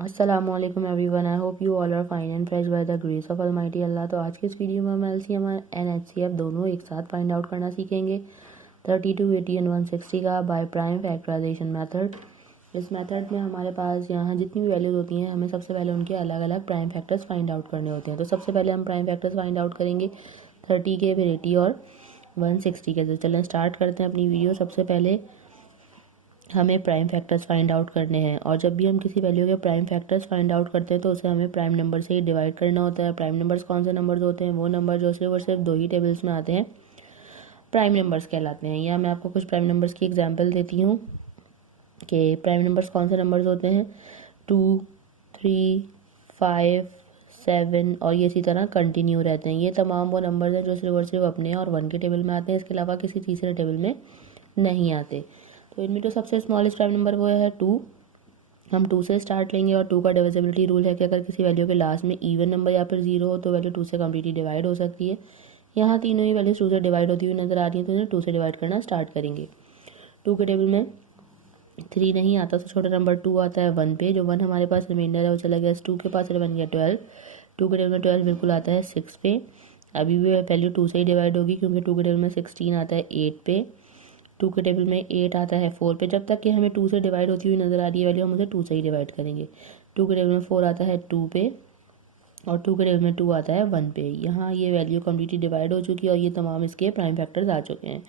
अस्सलामुअलैकुम everyone, I hope you all are fine and fresh by the grace of almighty Allah. तो आज के इस वीडियो में हम एलसीएम एंड एचसीएफ दोनों एक साथ फाइंड आउट करना सीखेंगे। 32, 80 एंड 160 का बाय प्राइम फैक्टराइजेशन मेथड। इस मेथड में हमारे पास यहाँ जितनी भी वैल्यूज होती हैं, हमें सबसे पहले उनके अलग अलग प्राइम फैक्टर्स फाइंड आउट करने होते हैं। तो सबसे पहले हम प्राइम फैक्टर्स फाइंड आउट करेंगे 30 के, फिर 80 और 160 के। तो चलें स्टार्ट करते हैं अपनी वीडियो। सबसे पहले हमें प्राइम फैक्टर्स फाइंड आउट करने हैं, और जब भी हम किसी वैल्यू के प्राइम फैक्टर्स फाइंड आउट करते हैं तो उसे हमें प्राइम नंबर से ही डिवाइड करना होता है। प्राइम नंबर्स कौन से नंबर्स होते हैं? वो नंबर जो सिर्फ और सिर्फ दो ही टेबल्स में आते हैं प्राइम नंबर्स कहलाते हैं। या मैं आपको कुछ प्राइम नंबर्स की एग्जांपल देती हूँ कि प्राइम नंबर्स कौन से नंबर्स होते हैं। 2, 3, 5, 7 और ये इसी तरह कंटिन्यू रहते हैं। ये तमाम वो नंबर्स हैं जो सिर्फ और सिर्फ अपने और 1 के टेबल में आते हैं, इसके अलावा किसी तीसरे टेबल में नहीं आते। तो इनमें जो सबसे स्मॉलेस्ट प्राइम नंबर वो है 2। हम 2 से स्टार्ट लेंगे, और 2 का डिविजिबिलिटी रूल है कि अगर किसी वैल्यू के लास्ट में इवन नंबर या फिर 0 हो तो वैल्यू 2 से कम्प्लीटली डिवाइड हो सकती है। यहाँ तीनों ही वैल्यूज 2 से डिवाइड होती हुई नजर आ रही हैं, तो इन्हें 2 से डिवाइड करना स्टार्ट करेंगे। 2 के टेबल में 3 नहीं आता, तो छोटा नंबर 2 आता है 1 पे। जो 1 हमारे पास रिमाइंडर है वो चला गया 2 के पास, बन गया 12। 2 के टेबल में 12 बिल्कुल आता है 6 पे। अभी भी वैल्यू 2 से ही डिवाइड होगी, क्योंकि 2 के टेबल में 16 आता है 8 पे। 2 के टेबल में 8 आता है 4 पे। जब तक कि हमें 2 से डिवाइड होती हुई नजर आ रही है वैल्यू, हम उसे 2 से ही डिवाइड करेंगे। 2 के टेबल में 4 आता है 2 पे, और 2 के टेबल में 2 आता है 1 पे। यहाँ ये वैल्यू कम्प्लीटली डिवाइड हो चुकी है और ये तमाम इसके प्राइम फैक्टर्स आ चुके हैं।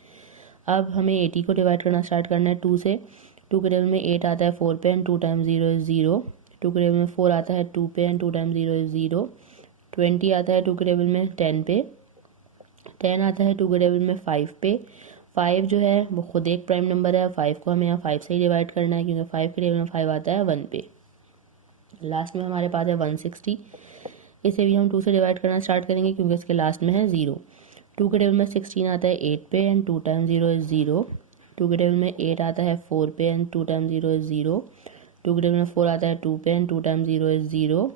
अब हमें 80 को डिवाइड करना स्टार्ट करना है 2 से। 2 के टेबल में 8 आता है 4 पे, एंड 2 टाइम्स 0 इज 0। 2 के टेबल में 4 आता है 2 पे, एंड 2 टाइम्स 0 इज 0। 20 आता है 2 के टेबल में 10 पे। 10 आता है 2 के टेबल में 5 पे। 5 जो है वो खुद एक प्राइम नंबर है, 5 को हमें यहाँ 5 से ही डिवाइड करना है, क्योंकि 5 के टेबल में 5 आता है 1 पे। लास्ट में हमारे पास है 160। इसे भी हम 2 से डिवाइड करना स्टार्ट करेंगे, क्योंकि इसके लास्ट में है 0। 2 के टेबल में 16 आता है 8 पे, एंड 2 टाइम्स 0 इज 0। 2 के टेबल में 8 आता है 4 पे, एंड 2 टाइम्स 0 इज 0। 2 के टेबल में 4 आता है 2 पे, एंड 2 टाइम्स 0 इज 0।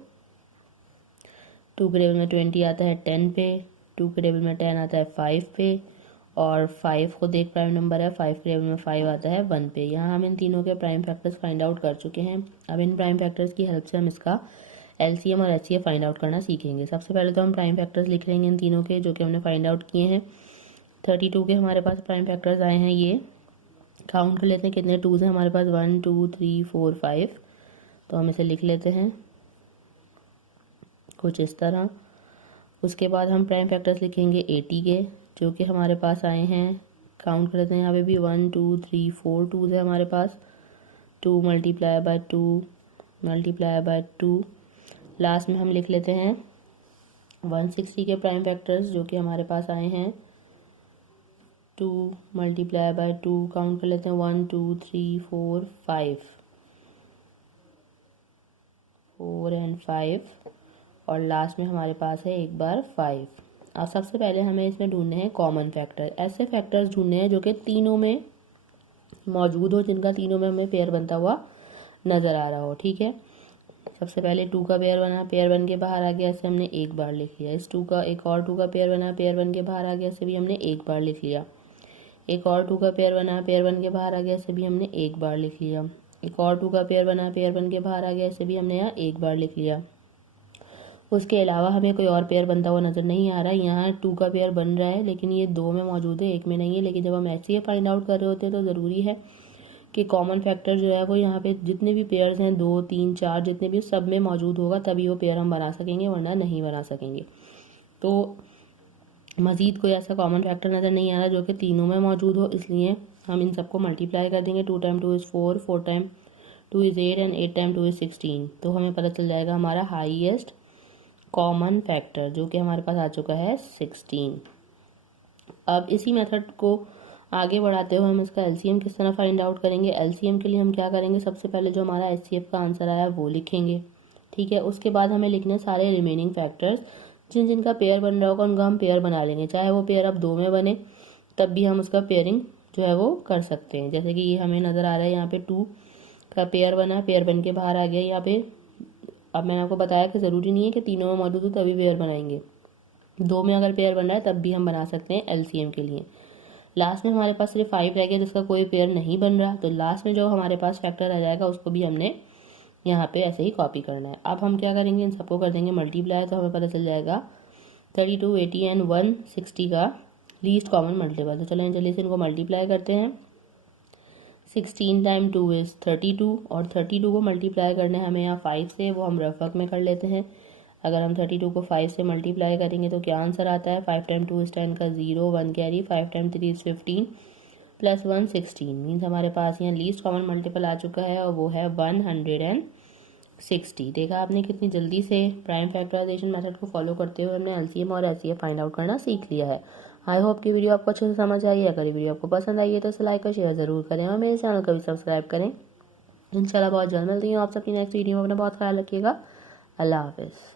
2 के टेबल में 20 आता है 10 पे। 2 के टेबल में 10 आता है 5 पे, और 5 खुद एक प्राइम नंबर है, 5 के टेबल में 5 आता है 1 पे। यहाँ हम इन तीनों के प्राइम फैक्टर्स फाइंड आउट कर चुके हैं। अब इन प्राइम फैक्टर्स की हेल्प से हम इसका एलसीएम और एचसीएफ फाइंड आउट करना सीखेंगे। सबसे पहले तो हम प्राइम फैक्टर्स लिख लेंगे इन तीनों के, जो कि हमने फाइंड आउट किए हैं। 32 के हमारे पास प्राइम फैक्टर्स आए हैं, ये काउंट कर लेते हैं कितने 2s हैं हमारे पास। 1, 2, 3, 4, 5। तो हम इसे लिख लेते हैं कुछ इस तरह। उसके बाद हम प्राइम फैक्टर्स लिखेंगे 80 के, जो कि हमारे पास आए हैं। काउंट कर लेते हैं, यहाँ पे भी 1, 2, 3, 4 2s है हमारे पास। 2 multiply by 2 multiply by 2। Last में हम लिख लेते हैं 160 के प्राइम फैक्टर्स, जो कि हमारे पास आए हैं 2 मल्टीप्लाई बाय 2। काउंट कर लेते हैं 1, 2, 3, 4, 5 4 एंड 5, और लास्ट में हमारे पास है एक बार 5। अब सबसे पहले हमें इसमें ढूंढने हैं कॉमन फैक्टर। ऐसे फैक्टर्स ढूंढने हैं जो कि तीनों में मौजूद हो, जिनका तीनों में हमें पेयर बनता हुआ नजर आ रहा हो। ठीक है, सबसे पहले 2 का पेयर बना, पेयर बन के बाहर आ गया, इसे हमने एक बार लिख लिया। इस 2 का एक और 2 का पेयर बना, पेयर बन के बाहर आ गया, इसे भी हमने एक बार लिख लिया। एक और 2 का पेयर बना, पेयर बन के बाहर आ गया, इसे भी हमने एक बार लिख लिया। एक और 2 का पेयर बना, पेयर बन के बाहर आ गया, इसे भी हमने यहाँ एक बार लिख लिया। उसके अलावा हमें कोई और पेयर बनता हुआ नजर नहीं आ रहा है। यहाँ 2 का पेयर बन रहा है, लेकिन ये 2 में मौजूद है, एक में नहीं है। लेकिन जब हम एचसीएफ फाइंड आउट कर रहे होते हैं तो ज़रूरी है कि कॉमन फैक्टर जो है वो यहाँ पे जितने भी पेयर्स हैं 2, 3, 4 जितने भी सब में मौजूद होगा, तभी वो पेयर हम बना सकेंगे, वरना नहीं बना सकेंगे। तो मज़ीद कोई ऐसा कॉमन फैक्टर नज़र नहीं आ रहा जो कि तीनों में मौजूद हो, इसलिए हम इन सबको मल्टीप्लाई कर देंगे। 2 time 2 is 4, 4 time 2 is 8, and 8 time 2 is 16। तो हमें पता चल जाएगा हमारा हाईएस्ट कॉमन फैक्टर, जो कि हमारे पास आ चुका है 16। अब इसी मेथड को आगे बढ़ाते हुए हम इसका एलसीएम किस तरह फाइंड आउट करेंगे। एलसीएम के लिए हम क्या करेंगे, सबसे पहले जो हमारा एचसीएफ का आंसर आया वो लिखेंगे। ठीक है, उसके बाद हमें लिखने सारे रिमेनिंग फैक्टर्स, जिन जिनका पेयर बन रहा होगा उनका हम पेयर बना लेंगे। चाहे वो पेयर अब 2 में बने तब भी हम उसका पेयरिंग जो है वो कर सकते हैं। जैसे कि ये हमें नज़र आ रहा है, यहाँ पे 2 का पेयर बना, पेयर बन के बाहर आ गया यहाँ पे। अब मैंने आपको बताया कि ज़रूरी नहीं है कि तीनों में मौजूद हो तभी पेयर बनाएंगे, 2 में अगर पेयर बन रहा है तब भी हम बना सकते हैं एलसीएम के लिए। लास्ट में हमारे पास सिर्फ 5 रह गया जिसका कोई पेयर नहीं बन रहा, तो लास्ट में जो हमारे पास फैक्टर रह जाएगा उसको भी हमने यहाँ पे ऐसे ही कॉपी करना है। अब हम क्या करेंगे, इन सबको कर देंगे मल्टीप्लाई, तो हमें पता चल जाएगा 32, 80 एंड 160 का लीस्ट कॉमन मल्टीपल। तो चलें जल्दी से इनको मल्टीप्लाई करते हैं। 16 टाइम 2 इज़ 32 और 32 को मल्टीप्लाई करना है हमें यहाँ 5 से, वो हम रफ वर्क में कर लेते हैं। अगर हम 32 को 5 से मल्टीप्लाई करेंगे तो क्या आंसर आता है, 5 टाइम 2 इज़ 10 का 0, 1 carry, 5 time 3 is 15 plus 1 16। Means हमारे पास यहाँ लीस्ट कॉमन मल्टीपल आ चुका है और वो है 160। देखा आपने कितनी जल्दी से प्राइम फैक्टराइजेशन मेथड को फॉलो करते हुए हमने एलसीएम और एचसीएफ फाइंड आउट करना सीख लिया है। आई होप कि वीडियो आपको अच्छे से समझ आई है। अगर ये वीडियो आपको पसंद आई है तो इसे लाइक और शेयर ज़रूर करें और मेरे चैनल को भी सब्सक्राइब करें। इंशाल्लाह बहुत जल्द मिलती हूँ आप सबकी नेक्स्ट वीडियो में। अपना बहुत ख्याल रखिएगा। अल्लाह हाफिज़।